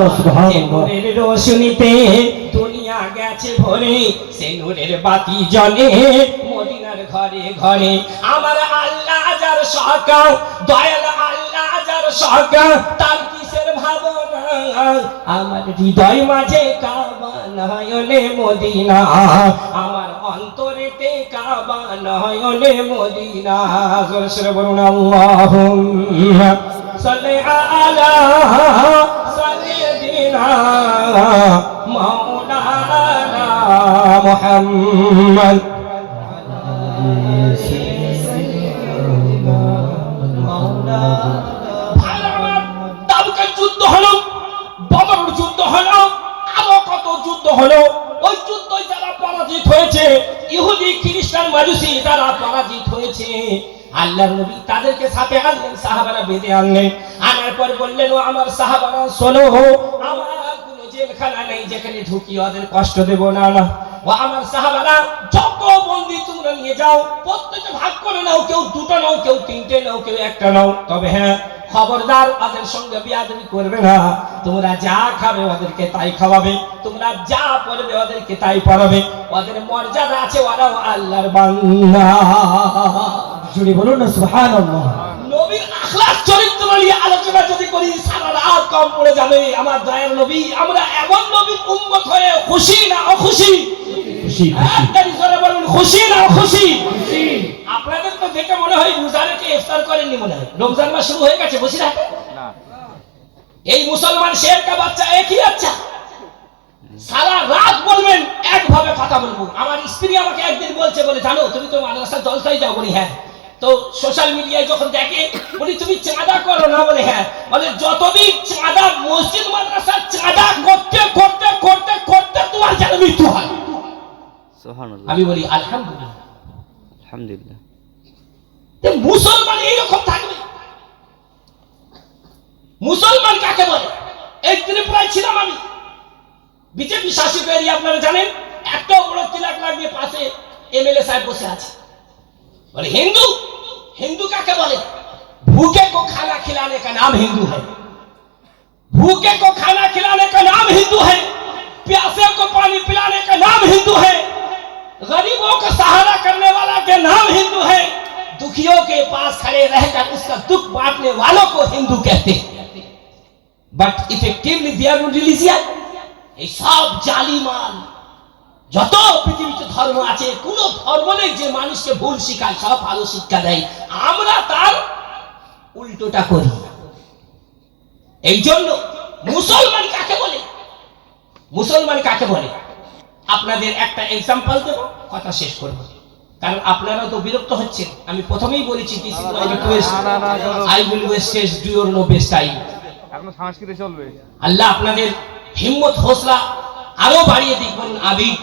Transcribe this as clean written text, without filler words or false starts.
সুবহানাল্লাহ সুবহানাল্লাহ। নূরের রোশনীতে দুনিয়া গেছে ভরে, সে নূরের বাতি জ্বলে মদিনার ঘরে ঘরে। আমার আল্লাহ যার সকা, দয়াল আল্লাহ যার সকা, তার কিসের ভাবনা, আমার হৃদয় মাঝে কাবা নয়নে মদিনা, আমার অন্তরেতে কাবা নয়নে মদিনা। জোরে বলুন আল্লাহুম্মা সাল্লি আলা সাইয়্যিদিনা মাওলানা মুহাম্মদ। যুদ্ধ হলো, বদর যুদ্ধ হলো, আরো কত যুদ্ধ হলো। ওই যুদ্ধ যারা পরাজিত হয়েছে, ইহুদি খ্রিস্টান মাজুসি যারা পরাজিত হয়েছে, আল্লাহর নবী তাদেরকে সাথে আনলেন, সাহাবারা বেঁধে আনলেন। আনার পর বললেন, ও আমার সাহাবারা শোনো, আমার কোনো জেলখানা নেই যেখানে ঢুকি ওদের কষ্ট দেব না। ও আমার সাহাবারা, যত বন্দী তোমরা নিয়ে যাও, প্রত্যেকটা ভাগ করে নাও, কেউ দুটো নাও, কেউ তিনটে নাও, কেউ একটা নাও। তবে হ্যাঁ, খবরদার ওদের সঙ্গে বিয়াদবি করবে না। তোমরা যা খাবে ওদেরকে তাই খাওয়াবে, তোমরা যা পড়বে ওদেরকে তাই পড়াবে। ওদের মর্যাদা আছে, ওরাও আল্লাহর বান্দা। জুড়ে বলুন না সুবহানাল্লাহ। নবীর আখলাক চরিত্র নিয়ে আলোচনা যদি করি, সারা রাত কম পড়ে যাবে। আমার দয়ার নবী, আমরা এমন নবীর উম্মত হয়ে খুশি না অখুশি? খুশি একটাই জোরে বলুন, খুশি না অখুশি? আপনাদের তো দেখে মনে হয় রোজা রেখে ইফতার করেননি মনে হয়। রমজান মাস শুরু হয়ে গেছে, বসে রাখেন। এই মুসলমান শের কা বাচ্চা একই বাচ্চা, সারা রাত বলবেন, একভাবে কথা বলবো। আমার স্ত্রী আমাকে একদিন বলছে, বলে জানো তুমি তো মাদ্রাসার জলসায় যাও? বলি হ্যাঁ। তো সোশ্যাল মিডিয়ায় যখন দেখে, বলি তুমি চাঁদা করো না? বলে হ্যাঁ। বলে যতদিন চাঁদা, মসজিদ মাদ্রাসার চাঁদা করতে করতে করতে করতে তোমার যেন মৃত্যু হয়। আমি বলি আলহামদুলিল্লাহ, আলহামদুলিল্লাহ। মুসলমান এইরকম থাকবে। মুসলমান কাকে বলে? এই ত্রিপুরায় ছিলাম আমি, বিজেপি শাসিত এরিয়া, আপনারা জানেন। একটা বড় তিলক লাগিয়ে পাশে এমএলএ সাহেব বসে আছে, বলে हिंदू। हिंदू काके बोले? भूखे को खाना खिलाने का नाम हिंदू है। भूखे को खाना खिलाने का नाम हिंदू है, प्यासे को पानी पिलाने का नाम हिंदू है, गरीबों का सहारा करने वाला के नाम हिंदू है, दुखियों के पास खड़े रहकर उसका दुख बांटने वालों को हिंदू कहते हैं। But effectively they are religious. এই সব জালিমান যত পৃথিবীতে ধর্ম আছে, কোন ধর্ম নেই যে মানুষকে ভুল শিখায়, সব ভালো শিক্ষা দেয়। আমরা তার উল্টোটা করি। এই জন্য মুসলমান কাকে বলে? মুসলমান কাকে বলে? আপনাদের একটা এক্সাম্পল দেব, কথা শেষ করব, কারণ আপনারা তো বিরক্ত হচ্ছেন। আমি প্রথমেই বলেছি, this is my request, I will waste do your no best time. এখন সংস্কৃতি চলবে। আল্লাহ আপনাদের হিম্মত হৌসলা আরো বাড়িয়ে দিক। বলুন আমিন।